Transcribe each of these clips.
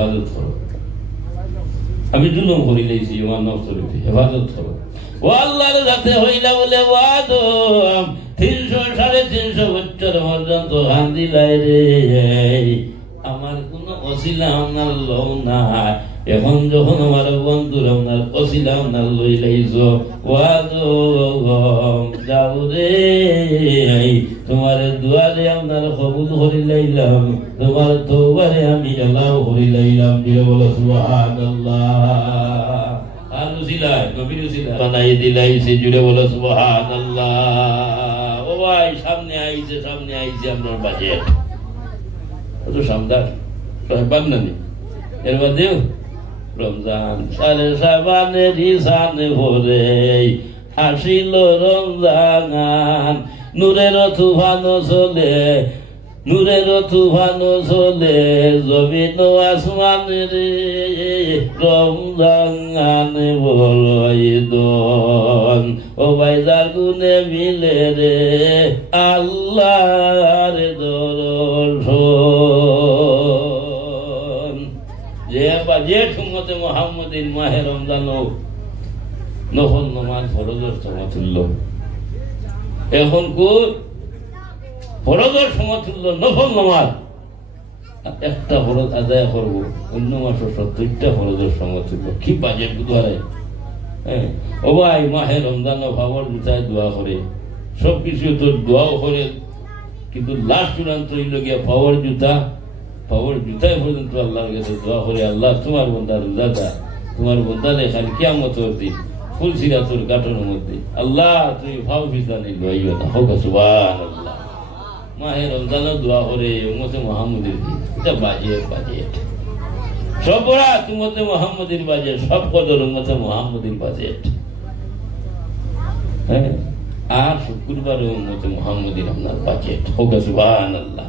হেফাজত করো। আমি জুলুম করি লাইছি আমার নফসের উপরে, হেফাজত করো। ও আল্লাহর কাছে হইলা বলে ওয়াদম 300-350 বছর পর্যন্ত কান্দি লাই রে, আমার কোন অসিলা আপনার লও না। এখন যখন আমার বন্ধুর আপনার অসিলা আপনার লই লাইছ, ওয়াদম যাও রে, তোমার দুয়ারে আপনার কবুল করি লাইলাম, তোমার তওবারে আমি আল্লাহ করি লাইলাম। দিয়ে বলো সুবহানাল্লাহ। আর উসিলায় নবীর উসিলা বানাই দিলাইছে, জুড়ে বলো সুবহানাল্লাহ। ও ভাই সামনে আইছে আপনার বাজেট, কত সামদার সাহেবান নানি। এর বাদেও রমজান সারে সাবানের ইসানে ভরে আসিল রমজান, নূরের তুফানো চলে, নূরের তুফানো চলে জমিন আসমান রে, রমজান বড়ই দন ও ভাইজার গুনে মিলে রে আল্লাহর দর্শন। যে ঠুমতে মুহাম্মদিন মাহে রমজান নফল নামাজ ফরজের সমতুল্য, এখন কোন ফরজের সমতুল্য নফল নামাজ একটা ফরজ আদায় করব, অন্য মাসে 70টা ফরজের সমতুল্য। কি বাজেট বুধবারে। হ্যাঁ ও ভাই মাহে রমজান ভাবর জুতায় দোয়া করে, সবকিছু তোর দোয়াও করে, কিন্তু লাস্ট চূড়ান্ত হইল গিয়া পাওয়ার জুতায় পর্যন্ত আল্লাহর কাছে দোয়া করে, আল্লাহ তোমার বন্দার রোজাদা, তোমার বন্দারে খালি কিয়ামতের দিন ফুলসিরা তোর গাঁটনের মধ্যে, আল্লাহ তুমি ফাও ফিসানি লইও না। হোক সুবহানাল্লাহ। মাহে রমজানের দোয়া করে উম্মতে মুহাম্মদের দিন, এটা বাজেট সব বড়া উম্মতে মুহাম্মদের বাজেট, সব কদর উম্মতে মুহাম্মদের বাজেট। হ্যাঁ আর শুক্রবারে উম্মতে মুহাম্মদের আপনার বাজেট। হোক সুবহানাল্লাহ।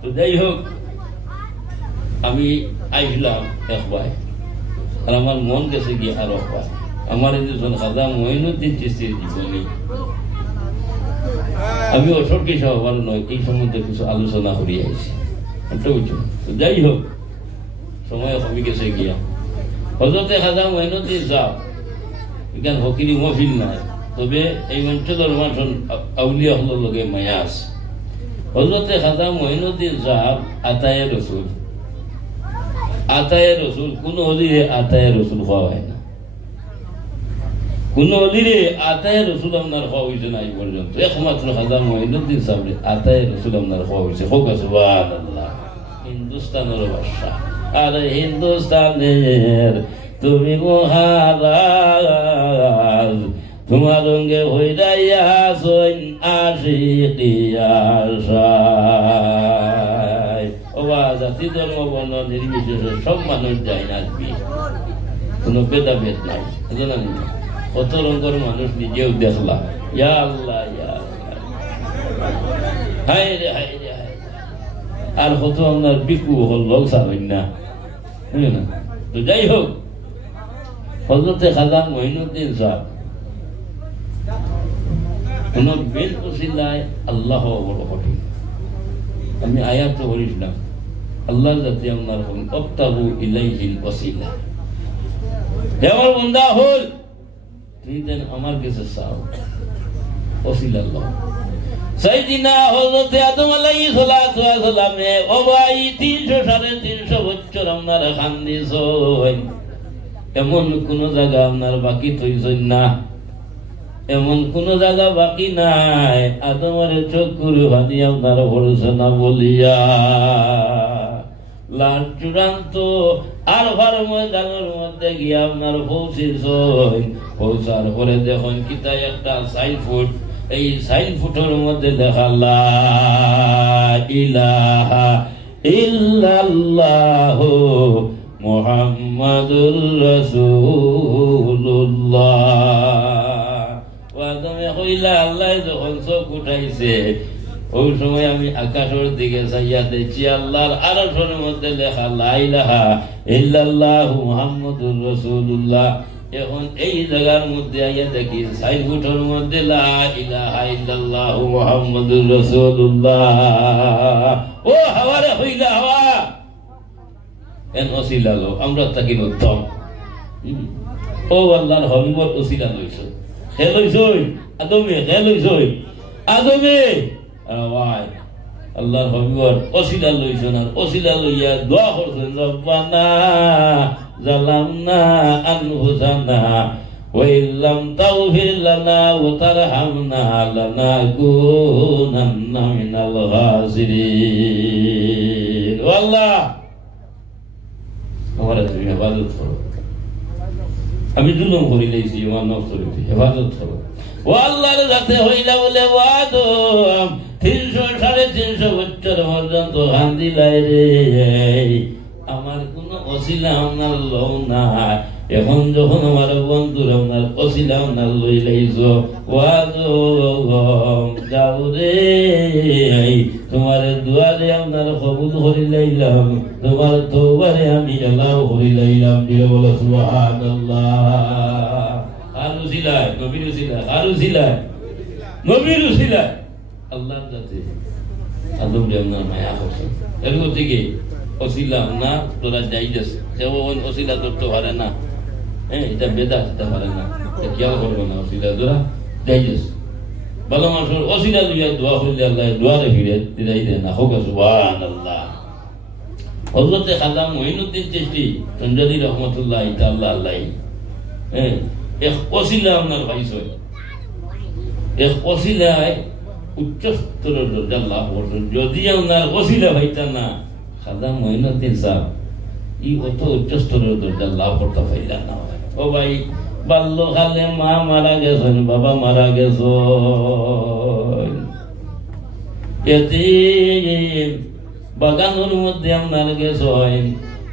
তো যাই হোক, আমি আইলাম একবার, আর আমার মন গেছে গিয়ে আর একবার আমার খাজা মঈনুদ্দিন চিশতির জীবনী। আমি অসরকি সহবার নয়, এই সম্বন্ধে কিছু আলোচনা করি আইছি, বুঝছো। তো যাই হোক, সময় কমে গেছে গিয়া হযরতে খাজা মঈনুদ্দিন সাহেব এখান ফকিরি মহফিল নাই, তবে এই অঞ্চলের মানুষ আউলিয়া হলোর লগে মায়া আছে। হযরতে খাজা মঈনুদ্দিন সাহেব আতায়ে রসুল, কোন হলিরে আতায়ে রসুল খাওয়া হয় না, কোন হলিরে আতায়ে রসুল আপনার খাওয়া হয়েছে না এই পর্যন্ত। একমাত্র খাজা মঈনুদ্দিন সাহেব আতায়ে রসুল আপনার খাওয়া হয়েছে। হোক সুবহানাল্লাহ। হিন্দুস্তানের বাদশা, আর হিন্দুস্তানের তুমি মহারাজ, তোমার রঙে হইরাইয়া সৈন আশিকিয়াশায়। ও বা জাতি ধর্ম বর্ণ নির্বিশেষে সব মানুষ যায় নাচবি, কোনো ভেদাভেদ নাই। কত রঙের মানুষ নিজেও দেখলাম। ইয়া আল্লাহ ইয়া আল্লাহ, হায় রে হায় রে হায়। আর কত আপনার বিকু হল ললসা হইন না, বুঝলেন না। তো যাই হোক, হযরতে খাজা মঈনুদ্দিন সাহেব কোন বেল ওসিলায় আল্লাহ বড় কঠিন। আমি আয়াত পড়িলাম, আল্লাহ যাতে আপনার অবতাবু ইলাইহিল ওসিলা, হে আমার বান্দা হল তুমি যেন আমার কাছে চাও ওসিলা আল্লাহ। সাইয়্যিদিনা হযরতে আদম আলাইহিস সালাতু ওয়াস সালামে ও ভাই 300-350 বছর আপনার খান্দিছ, এমন কোন জায়গা আপনার বাকি থইছেন না, এমন কোন জায়গা বাকি নাই আদমের চক্ষুর পানি আপনার ভরসা না বলিয়া। লাল চূড়ান্ত আর ভার ময়দানের মধ্যে গিয়ে আপনার পৌঁছার পরে দেখুন কিতা একটা সাইনফুট, এই সাইনফুটের মধ্যে দেখা লা ইলাহা ইল্লাল্লাহু মুহাম্মাদুর রাসূলুল্লাহ। আদমে কইলা আল্লাহ যখন চোখ উঠাইছে, ওই সময় আমি আকাশের দিকে চাইয়া দেখছি আল্লাহর আরশের মধ্যে লেখা লা ইলাহা ইল্লাল্লাহু মুহাম্মাদুর রাসূলুল্লাহ। এখন এই জায়গার মধ্যে আইয়া দেখি সাইনবোর্ডের মধ্যে লা ইলাহা ইল্লাল্লাহু মুহাম্মাদুর রাসূলুল্লাহ। ও হাওয়ারে হইলা হাওয়া, এন ওসিলা লো আমরা তাকে উত্তম ও আল্লাহর হবিবর ওসিলা লইছ হে লইছই আদমে হে লইছই আদমে ভাই আল্লাহর হবিবর ওসিলা লইছন আর ওসিলা লইয়া দোয়া করছেন রব্বানা জালামনা আনফুসানা ওয়া ইল্লাম তাগফির লানা ওয়া তারহামনা লানাকুনান্না মিনাল খাসিরিন ও আল্লাহ আমারে তুমি হেফাজত করো আমি জুলুম করি লাইছি আমার নফসের উপর হেফাজত করো ও আল্লাহর কাছে হইলা বলে ওয়াদম 300 350 বছর পর্যন্ত হান্দি লাই রে আমার কোন ওসিলা আপনার লও না এখন যখন আমার বন্ধুরা আপনার ওসিলা আপনার লই লাইছো ওয়াদম যাও রে তোমার দুয়ারে আপনার কবুল করি লাইলাম তোমার তওবারে আমি আল্লাহ করি লাইলাম দিলে বলো সুবহানাল্লাহ আর ওসিলা নবীর ওসিলা আর ওসিলা নবীর ওসিলা আল্লাহর কাছে আদম রে আপনার মায়া করছেন এরকম থেকে ওসিলা না তোরা যাইতেছ সে ওসিলা ধরতে পারে না হ্যাঁ এটা বেদা হতে পারে না কেউ করবে না ওসিলা তোরা যাইতেছ ভালো মানুষের ওসিলা দিয়া দোয়া করলে আল্লাহ দোয়ারে ফিরে দিলাই দেন না হোক সুবহানাল্লাহ হযরত খাজা মঈনুদ্দিন চিশতি সঞ্জদি রহমাতুল্লাহ তাআলা আলাইহি হ্যাঁ এক ওসিলা আপনার ভাইসো এক ওসিলায় উচ্চ স্তরের দরজা লাভ করছেন যদি আপনার ওসিলা ভাইতা না খাজা মঈনুদ্দিন সাহেব ই অত উচ্চ স্তরের দরজা লাভ করতে পাইলা না ও ভাই বাল্যকালে মা মারা গেছেন বাবা মারা গেছেন এতিম বাগানের মধ্যে আপনার গেছেন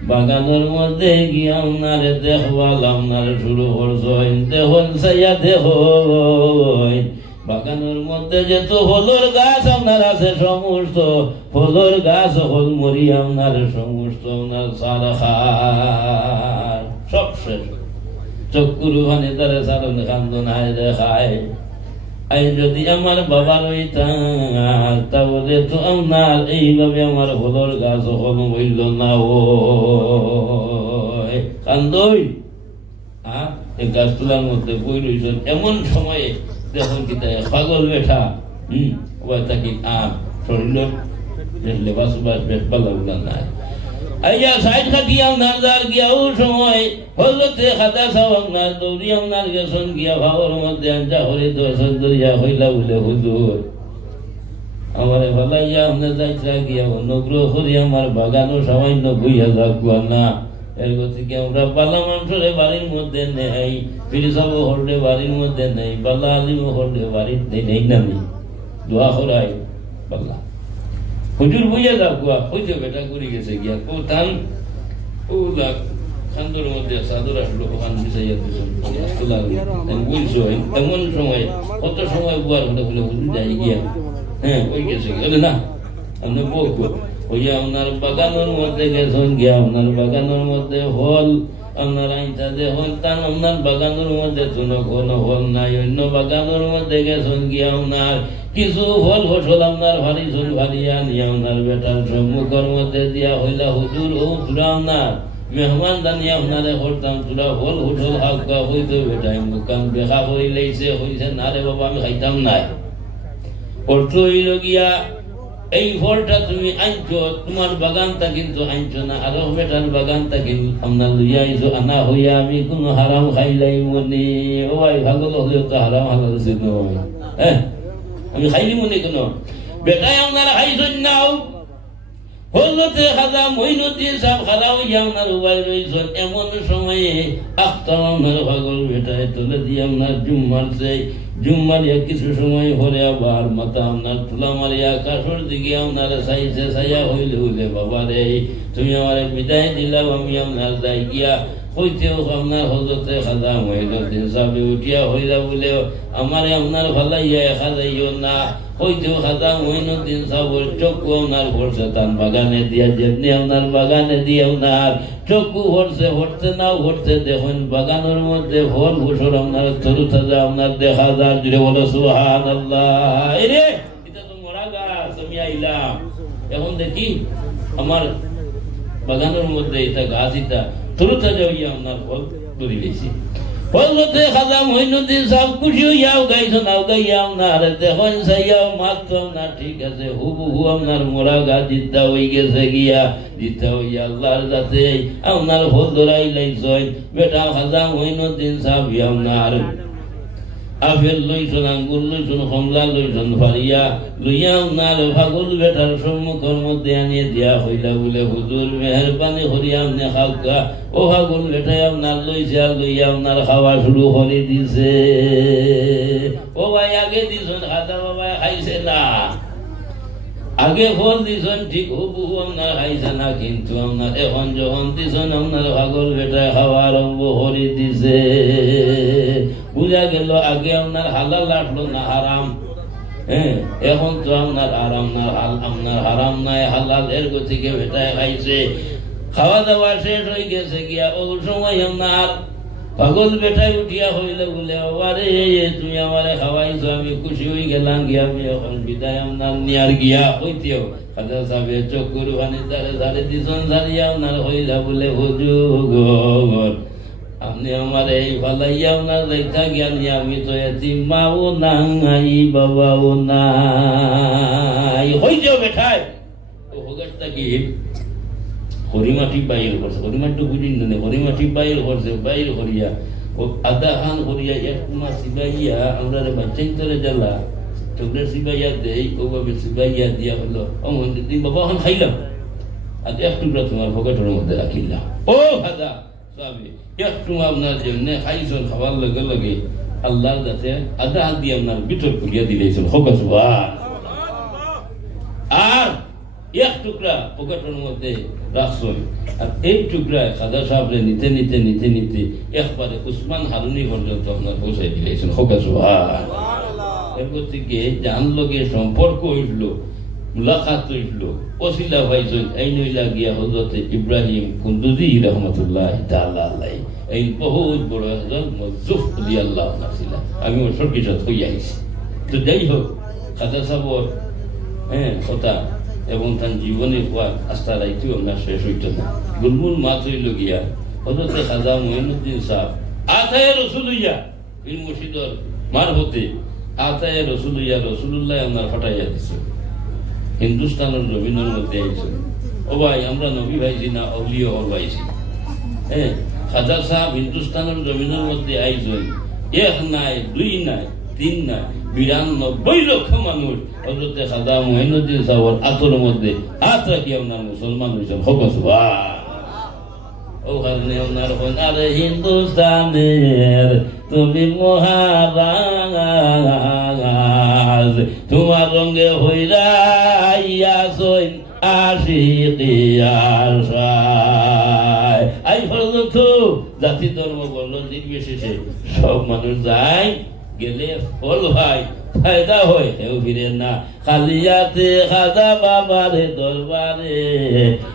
বাগানের মধ্যে গিয়ে আপনার দেখবাল আপনার শুরু করছেন দেখুন সাইয়া দেখুন বাগানের মধ্যে যেত ফলের গাছ আপনার আছে সমস্ত ফলের গাছ হল মরি আপনার সমস্ত আপনার সারা খার সব শেষ চক্কুর ভানে তারা সারণ কান্দন হায় দেখায় আই যদি আমার বাবা রইতাম তাহলে তো আপনার এইভাবে আমার ফলের গাছ হল মরিল না ও কান্দই এই গাছ তোলার মধ্যে বই রয়েছেন এমন সময়ে দেখুন কি পাগল বেঠা তাকে শরীরের লেবাস বেশ ভালো নাই আইয়া সাইড খাটিয়া নারদার গিয়া ও সময় হজরতে খাতা সাহেব না দৌড়িয়া নার গেছেন গিয়া ভাবর মধ্যে আঞ্জা হরে দর্শন দরিয়া হইলা বলে হুজুর আমার ভালাইয়া আপনার যাইত্রা গিয়া অনুগ্রহ করি আমার বাগানও সামান্য বইয়া যাক না এর গতিকে আমরা বালা মানুষের বাড়ির মধ্যে নেই পিরিসাবো হরডে বাড়ির মধ্যে নেই বালা আলিমও হরডে বাড়ির নেই নামি দোয়া করাই বাল্লা হুজুর বইয়া যাও গুয়া হইতে বেটা করে গেছে গিয়া ও তান ও লাগ খান্দর মধ্যে সাদর আসলো ওখান বিছাইয়া দিয়েছেন বলছো এমন সময় কত সময় বুয়ার হলে বলে হুজুর যাই গিয়া হ্যাঁ ওই গেছে না আপনি বলবো ওই আপনার বাগানের মধ্যে গেছেন গিয়া আপনার বাগানের মধ্যে হল আপনার আইনটা যে হল তার আপনার বাগানের মধ্যে কোনো হল নাই অন্য বাগানের মধ্যে গেছেন গিয়া আপনার কিছু ফল ফসল আপনার ভারিছুন ভারিয়া নিয়ে আপনার বেটার সম্মুখের মধ্যে দিয়া হইলা হুজুর ও তুরা আপনার মেহমান দানিয়া আপনারে করতাম তুরা ফল ফসল হালকা হইতো বেটাই মুখান দেখা করে লেইছে হইছে না রে বাবা আমি খাইতাম নাই অর্থ হইল গিয়া এই ফলটা তুমি আনছো তোমার বাগানটা কিন্তু আনছো না আরো বেটার বাগানটা কিন্তু আপনার লইয়া আইছো আনা হইয়া আমি কোনো হারাম খাইলাই মনে ও ভাই ভালো হলেও তো হারাম হালাল ছিল হ্যাঁ আমি খাইলি মনে কোন বেটাই আপনারা খাইছেন নাও হজরতে খাজা মঈনুদ্দিন সাহেব খাজা হইয়া আপনার উবাই রয়েছেন এমন সময়ে আখতাম আপনার পাগল বেটায় তুলে দিয়ে আপনার জুম মারছে জুম মারিয়া কিছু সময় হলে আবার মাথা আপনার তুলা মারিয়া আকাশের দিকে আপনার চাইছে চাইয়া হইলে হইলে বাবা রে তুমি আমার বিদায় দিলাম আমি আপনার যাই গিয়া হইতেও আপনার হজরতে খাজা মঈনুদ্দিন সাহেব উঠিয়া হইলা বলেও আমার আপনার ভালাইয়া খাজাইও না হইতেও খাজা মঈনুদ্দিন সাহেবের চক্ষু আপনার ভরছে তার বাগানে দিয়া যেমনি আপনার বাগানে দিয়ে আপনার চক্ষু ভরছে ভরতে নাও ভরতে দেখুন বাগানের মধ্যে ফল ফসল আপনার তরু তাজা আপনার দেখা যায় জুড়ে বলো সুবহানাল্লাহ রে এটা তো মরা গাছ আমি আইলাম এখন দেখি আমার বাগানের মধ্যে এটা গাছ এটা তরুতা যাইয়া আপনার ফল ধরি লেছি ফলতে খাজা মঈনুদ্দিন সাহেব খুশি হইয়াও গাইছেন আও গাইয়া আপনার দেখেন চাইয়াও মাত্র না ঠিক আছে হুবহু আপনার মোরা গাছ জিদ্দা হয়ে গেছে গিয়া জিদ্দা হইয়া আল্লাহর যাতে আপনার ফল ধরাই লাইছেন বেটা খাজা মঈনুদ্দিন সাহেব আপনার আপেল লইছন আঙ্গুর লইছন কমলা লইছন ফারিয়া লইয়া আপনার ফাগুল বেটার সম্মুখের মধ্যে আনিয়ে দিয়া হইলা বলে হুজুর মেহরবানি করিয়া আপনি খাওয়া ও ফাগুল বেটাই আপনার লইছে আর লইয়া আপনার খাওয়া শুরু করে দিছে ও ভাই আগে দিছন খাজা বাবা খাইছে না আগে ফল দিছন ঠিক হুবহু আপনার খাইছে না কিন্তু আপনার এখন যখন দিছন আপনার ফাগুল বেটায় খাওয়া আরম্ভ করে দিছে বুঝা গেল আগে আপনার হালাল আসলো না হারাম এখন তো আপনার আপনার হারাম নাই হালাল এর গতিকে বেটায় খাইছে খাওয়া দাওয়া শেষ হয়ে গেছে গিয়া ও সময় আপনার পাগল বেটায় উঠিয়া হইলে বলে আরে তুমি আমারে খাওয়াইছো আমি খুশি হয়ে গেলাম গিয়া আমি এখন বিদায় আপনার নিয়ার গিয়া হইতেও খাজা সাহেব চকুর পানি ধারে ধারে দিছন ধারিয়া আপনার হইলা বলে হুজুর আপনি আমার এই ভালাইয়া আপনার লেখা জ্ঞানী আমি তো এতিম মাও নাই বাবাও নাই হই যাও বেঠায় ও হগারটা কি হরিমাটি বাইর করছে হরিমাটি বুঝিন না হরিমাটি বাইর করছে বাইর করিয়া ও আধা খান করিয়া এক মাস সিবাইয়া আমরা বাচ্চাই তোরে জ্বালা তোদের সিবাইয়া দেই ওভাবে সিবাইয়া দিয়া হলো অমন দিন বাবা এখন খাইলাম আর এক টুকরা তোমার পকেটের মধ্যে রাখিলাম ও ভাজা একটু আপনার জন্য খাইছেন খাবার লগে লগে আল্লাহর কাছে আধা হাত দিয়ে আপনার ভিতর করিয়া দিলেছেন আর এক টুকরা পকেটের মধ্যে রাখছেন আর এই টুকরা খাজা সাহেবরে নিতে নিতে নিতে নিতে একবারে উসমান হারুনি পর্যন্ত আপনার পৌঁছাই দিলেছেন এর থেকে জান লগে সম্পর্ক হইল মুলাকাত হইল ওসিলা ভাইজন এই নইলা গিয়া হযরত ইব্রাহিম কুন্দুজি রাহমাতুল্লাহ তাআলা আলাইহি এই বহুত বড় হযরত মজুফ রাদিয়াল্লাহু তাআলা আমি ওর সর্কিশত হইয়া আইছি তো যাই হোক খাজা সাহেব কথা এবং তার জীবনে হওয়া আস্থা রাইতেও আমরা শেষ হইত না গুলমুল মাত হইল গিয়া হযরত খাজা মঈনুদ্দিন সাহেব আতায়ে রাসূলুল্লাহ বিন মুর্শিদর মারফতে আতায়ে রাসূলুল্লাহ রাসূলুল্লাহ আমরা ফাটাইয়া দিছে হিন্দুস্তানের জমিনের মধ্যে আইছেন ও ভাই আমরা নবী ভাইছি না অলিও হল ভাইছি খাজা সাহেব হিন্দুস্তানের জমিনের মধ্যে আইছেন এক নাই দুই নাই তিন নাই 92 লক্ষ মানুষ হযরত খাজা মঈনুদ্দিন সাহেবের আতর মধ্যে হাত রাখি আপনার মুসলমান হয়েছেন ও কারণে আপনার আরে হিন্দুস্তানের তুমি মহারাজ তোমার রঙে হইরাইয়াছই আশিকি আশায় আই পর্যন্ত জাতি ধর্ম বর্ণ নির্বিশেষে সব মানুষ যায় গেলে ফল ভাই ফায়দা হয় কেউ ফিরে না খালিয়াতে খাজা বাবারে দরবারে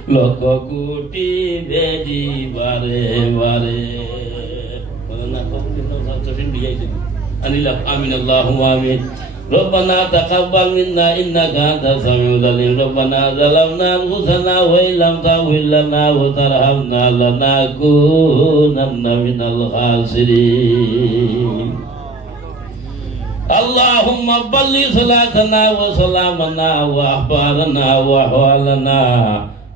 লক্ষ কোটি বেজি বারে বারে আমিন আল্লাহুম্মা আমিন ربنا تقبل منا انك انت السميع العليم ربنا ظلمنا انفسنا وان لم تغفر لنا وترحمنا لنكونن من الخاسرين اللهم بلغ صلاتنا وسلامنا واحبارنا واحوالنا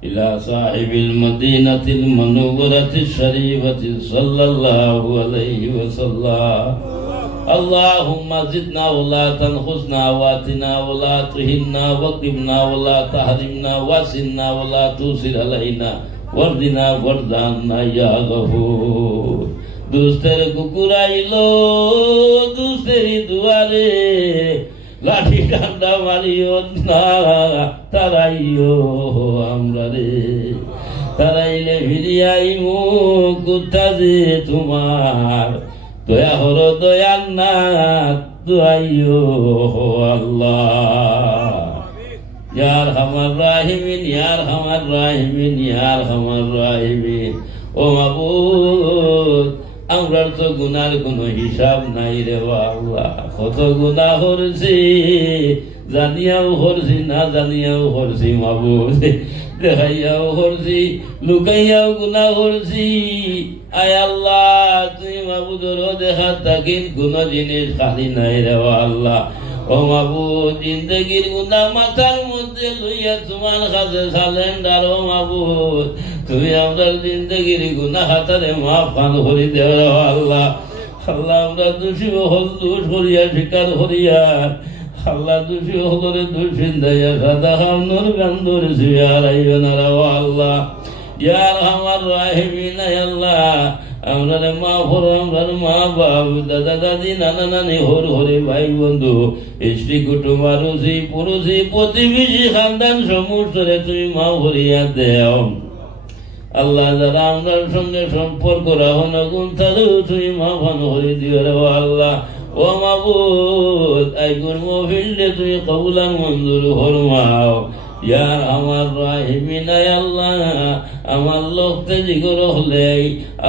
الى صاحب المدينه المنورة الشريفة صلى الله عليه وسلم اللهم زدنا ولا تنقصنا واتنا ولا تهنا واكرمنا ولا تحرمنا واسنا ولا توسر علينا وارضنا وارض عنا يا غفور দুস্তের কুকুর আইলো দুস্তেরি দুয়ারে লাঠি ডান্ডা মারিও না তারাইও আমরা রে তারাইলে ফিরিয়াইমু কুত্তা যে তোমার দয়া হর দয়ার না দয়াইও আল্লাহ ইয়ার হামার রাহিমিন ইয়ার হামার রাহিমিন ইয়ার হামার রাহিমিন ও মাবুদ আমরার তো গুনার কোনো হিসাব নাই রে আল্লাহ। কত গুনাহ করছি, জানিয়াও করছি না জানিয়াও করছি মাবুদ, দেখাইয়াও করছি লুকাইয়াও গুনাহ করছি। আয় আল্লাহ তুই মাবুদরও দেখা তাকির কোন জিনিস খালি নাই রে আল্লাহ। ও মাবুদ জিন্দগির গুনাহ মাথার মধ্যে লইয়া তোমার কাছে সালেন্ডার। ও মাবুদ তুমি আমরা জিন্দগির গুনাহ হাতারে মাফ খান করি দেও আল্লাহ। আল্লাহ আমরা দোষী হল দোষ করিয়া স্বীকার করিয়া আল্লাহ দোষী হলরে দোষ দাইয়া সাদা হামনর গান্ধর সিয়ার আইবে না রে আল্লাহ। ইয়ার আমার রাহিমিন আল্লাহ আমরা মা হর আমরা মা বাপ দাদা দাদি নানা নানি হর হরে ভাই বন্ধু স্ত্রী কুটুম আরুষি পুরুষি প্রতিবেশী খানদান সমস্যরে তুমি মা হরিয়া দেও আল্লাহ। যারা আমরার সঙ্গে সম্পর্ক রাখো না গুণ তাদেরও তুমি মা ভান হরি দিও রে আল্লাহ। ও মাবুদ আইগুর মহফিলে তুমি কবুলার মঞ্জুর ফরমাও। ইয়া আমার রাহিমিন আল্লাহ আমার লোকতে জিগর হলে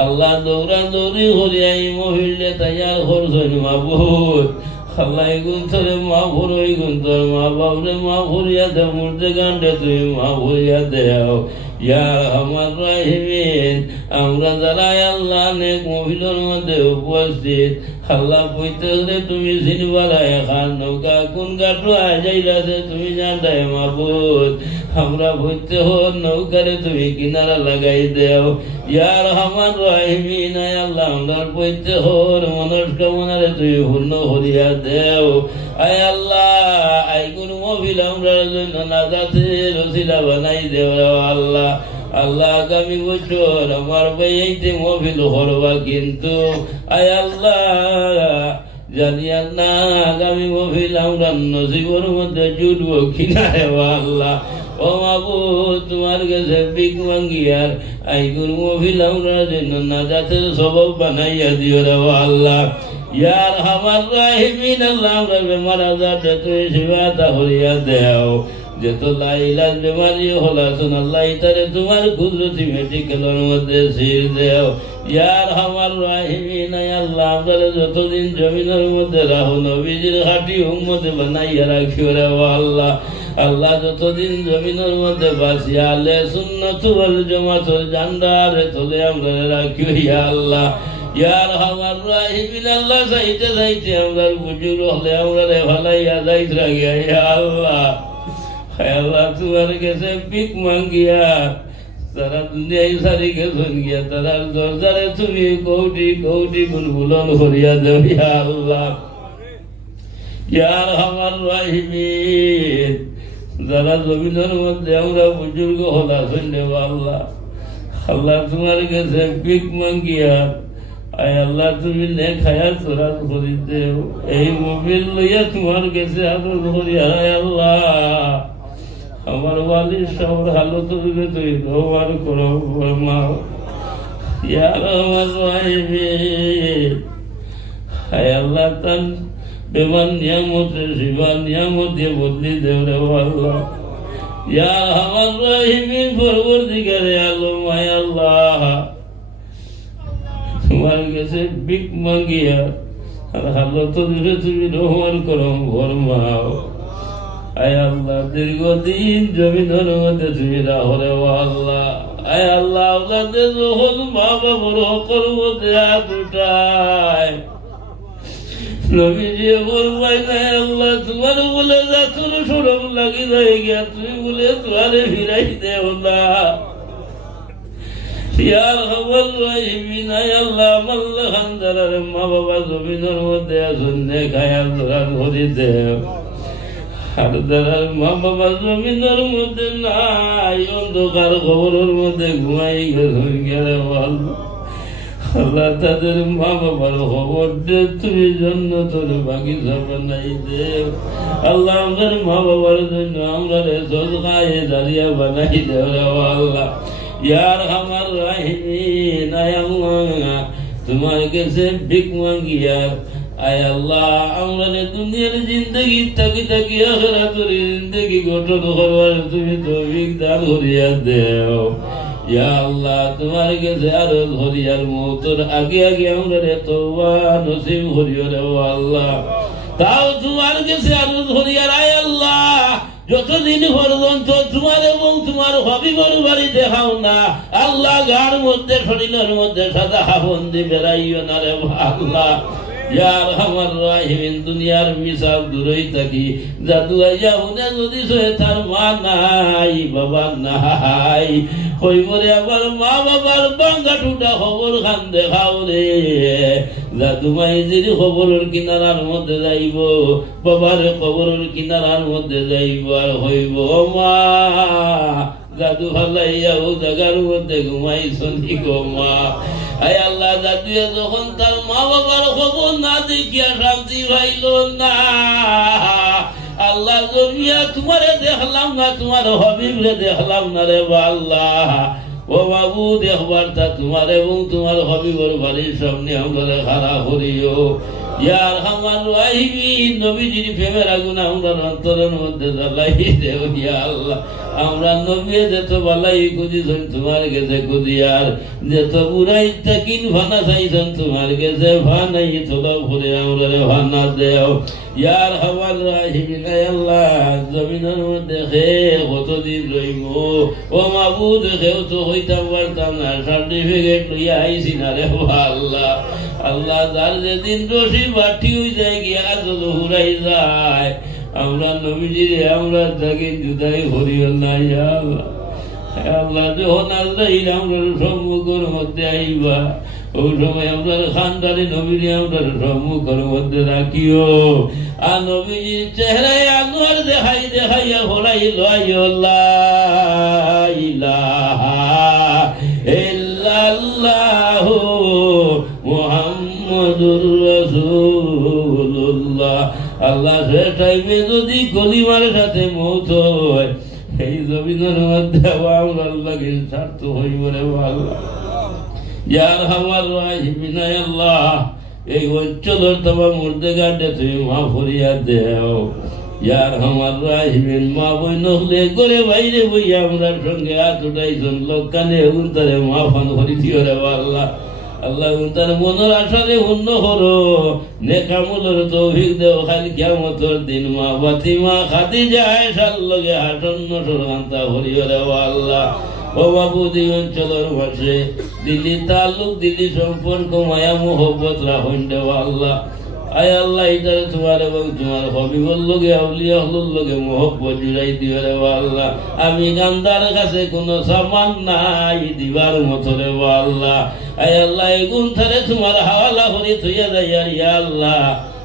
আল্লাহ দৌড়া দৌড়ি হরিয়াই মহফিলে তৈয়ার করছেন মাবুদ। আল্লাহ গুণ ধরে মা ভরই গুণ তোর মা বাবরে মা ভরিয়া দে মুর্দে গান্ডে তুমি মা ভরিয়া দেও। ইয়া আমার রাহিমিন আমরা যারা আল্লাহ নেক মহিলার মধ্যে উপস্থিত আল্লাহ বইতে হলে তুমি চিনবারায় খান নৌকা কোন গাটো আজাইলাছে তুমি জানতাই মাবুদ। আমরা বইতে হন নৌকারে তুমি কিনারা লাগাই দেও। ইয়ার আমার রাহিমিন আল্লাহ আমরা বইতে হর মনস্কামনারে তুমি পূর্ণ করিয়া দেও। আয় আল্লাহ আইগুন মহিল আমরা জন্য নাজাতের ওসিলা বানাই দেও আল্লাহ। আল্লাহ আগামী বছর আমার ভাইতে মহিল করবা কিন্তু আয় আল্লাহ জানিয়া না আগামী মহিল আমরা নসিবর মধ্যে জুটবো কিনা রে আল্লাহ। ও মাবুদ তোমার কাছে বিগ মাঙ্গিয়ার আইগুর মহিল আমরা জন্য নাজাতের সবব বানাইয়া দিও রে আল্লাহ। ইয়ার আমার রাহিমিন আল্লাহ আমরা বেমার আজারটা তুমি সেবাতা হরিয়া দেও। যেত লাইলাজ বেমারি হলাসন আল্লাহ ইতারে তোমার কুদরতি মেডিকেলের মধ্যে সির দেও। ইয়ার আমার রাহিমিন আল্লাহ আমরা যতদিন জমিনের মধ্যে রাহো নবীজির হাঁটি উম্মতে বানাইয়া রাখিও রে আল্লাহ। আল্লাহ যতদিন জমিনের মধ্যে বাসি আলে সুন্নাত ওয়াল জামাতের জান্ডারে তোলে আমরা রাখিও ইয়া আল্লাহ। ইয়ার আমার রাহিমিন আল্লাহ চাইতে চাইতে আমরা বুঝুর হলে আমরা রে ভালাইয়া যাইত রাখিয়া ইয়া আল্লাহ। আল্লাহ তোমার কাছে ভিক মাঙ্গিয়া তারা দুনিয়ায় সারি গেছেন গিয়া তারার দরজারে তুমি কৌটি কৌটি গুনগুলন করিয়া দেও ইয়া আল্লাহ। ইয়ার আমার রাহিমিন যারা জমিনের মধ্যে আমরা বুজুর্গ হলা শুনলে আল্লাহ আল্লাহ তোমার কাছে ভিক মাঙ্গিয়া আয় আল্লাহ তুমি নেক হায়াত রাত করি দেও। এই মোবাইল লইয়া তোমার কাছে আদর করি আয় আল্লাহ আমার ওয়ালির সবর হালত তুই দোয়ার করো ফরমাও। ইয়ার আমার রাহিমিন আয় আল্লাহ তান বেমান নিয়ামতের শিবা নিয়ামত দিয়ে বদলি দেও রে আল্লাহ। ইয়া আমার রাহিমিন পরবর্তীকারে আলম আয় আল্লাহ তোমার কাছে ভিক মাঙ্গিয়া আর হালত দিলে তুমি রহমান করো ফরমাও। আয় আল্লাহ দীর্ঘদিন জমিনের মধ্যে তুমি রাহো রে আল্লাহ। আয় আল্লাহ আপনাদের যখন মা বাবার হকর মধ্যে হাত উঠায় নবীজি বলবাই না আল্লাহ তোমার বলে যা তোর সরম লাগি যায় গিয়া তুমি বলে তোমারে ফিরাই দেও না। ইয়ার খবর রাহিমিন আল্লাহ মাল্লা খানদারের মা বাবা জমিনের মধ্যে আসুন খায়া ধরা ধরি দেও। আর দাদার মা বাবা জমিনের মধ্যে নাই অন্ধকার খবরের মধ্যে ঘুমাই গেলে আল্লাহ তাদের মা বাবার খবর দে তুমি জান্নাতের বাগিচা বানাই দেও। আল্লাহ আমাদের মা বাবার জন্য আমরা সদকায়ে জারিয়া বানাই দেও রে আল্লাহ। ইয়ার আমার রাহিমিন আয় আল্লাহ তোমার কাছে ভিক মাঙ্গিয়া আয় আল্লাহ আমরা দুনিয়ার জিন্দগি থাকি থাকি আখিরাতের জিন্দগি গঠন করবার তুমি তৌফিক দান করিয়া দেও। ইয়া আল্লাহ তোমার কাছে আরজ করি আর মওতের আগে আগে আমরা তওবা নসিব করিও রে আল্লাহ তাও তোমার কাছে আরজ করি আর আয় আল্লাহ যতদিন পর্যন্ত তোমার এবং তোমার হবিবর বাড়ি দেখাও না আল্লাহ গার মধ্যে শরীরের মধ্যে সাদা হাবন্দি বেড়াইও না রে আল্লাহ ইয়া আরহামার রাহিমিন দুনিয়ার মিসাল দূরই থাকি জাদু আইয়া হুনে যদি তার মা নাই বাবা নাই কইবরে আবার মা বাবার বাঙ্গা টুটা খবর খান দেখাও রে জাদু মাইজির খবরের কিনারার মধ্যে যাইব বাবার খবরের কিনারার মধ্যে যাইব আর হইব মা জাদু ফালাইয়া ও জায়গার মধ্যে ঘুমাইছনি গো মা আয় আল্লাহ জাদুয়ে যখন তার মা বাবার খবর না দেখিয়া শান্তি পাইল না আল্লাহ জমিয়া তোমারে দেখলাম না তোমার হবিবরে দেখলাম না রে আল্লাহ ও বাবু দেখবার তা তোমার এবং তোমার হবিবর বাড়ির সামনে আমরা খাড়া করিও ইয়ার আমার রাহিমিন নবীজির প্রেমের আগুন আমরা অন্তরের মধ্যে জ্বালাই দেও ইয়া আল্লাহ আমরা নবী যত বালাই খুঁজিছেন তোমার কাছে খুঁজি আর যত বুড়াই তাকিন ভানা চাইছেন তোমার কাছে ভানাই তোলা ভরে আমরা ভানা দেও ইয়ার আমার রাহিমিন আল্লাহ জমিনের মধ্যে খে কতদিন রইব ও মাবুদ খেও তো হইতাম পারতাম না সার্টিফিকেট লইয়া আইসি না রে আল্লাহ আল্লাহ যার যেদিন রশি বাটি হয়ে যায় গিয়া যত হুরাই যায় আমরা নবীজিরে আমরা তাকে জুদাই করিও না ইয়া আল্লাহ আল্লাহ যখন আজরাইল আমরা সম্মুখের মধ্যে আইবা ওই সময় আমরা খানদারি নবীরে আমরা সম্মুখের মধ্যে রাখিও আর নবীজির চেহারায় আনোয়ার দেখাই দেখাইয়া হরাই লইও লা ইলাহা ইল্লাল্লাহু মুহাম্মাদুর রাসূলুল্লাহ আল্লাহ সে টাইমে যদি কলিমার সাথে মৌত হয় এই জমিনের মধ্যে আমরা আল্লাহকে স্বার্থ হইব রে আল্লাহ ইয়ার আমার রাহিমিন আল্লাহ এই অঞ্চলের তোমার মধ্যে গাড্ডে তুমি মা ফরিয়া দেও ইয়ার আমার রাহিমিন মা বই নহলে করে বাইরে বইয়া আমরা সঙ্গে হাত উঠাইছেন লোকানে উন্তারে মা ফান করি দিও রে আল্লাহ আল্লাহ তার মনের আশারে পূর্ণ করো নেকামলের তৌফিক দেও খালি কিয়ামতের দিন মা ফাতিমা খাদিজা আয়েশার লগে আসন্ন সরকান্তা করিও রে আল্লাহ ও বাবু এই অঞ্চলের ভাষে দিল্লি তালুক দিল্লি সম্পর্ক মায়া মোহব্বত রাখুন রে আল্লাহ আয় আল্লাহ ইদার তোমার এবং তোমার হবিবর লগে আউলিয়া হলুর লগে মোহব্বত জুড়াই দিও রে আল্লাহ আমি গান্দার কাছে কোনো সামান নাই দিবার মতো রে আল্লাহ আয় আল্লাহ এগুন থারে তোমার হাওয়ালা করি থইয়া যাই আর ইয়া আল্লাহ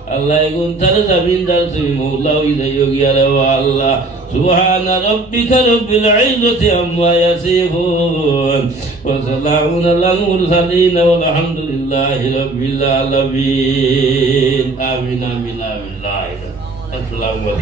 আল্লাহ এগুন থারে জামিনদার তুমি মৌলা হই যাইও গিয়া রে আল্লাহ سبحان ربك رب العزة عما يصفون وسلام على المرسلين والحمد لله رب العالمين آمين آمين آمين السلام عليكم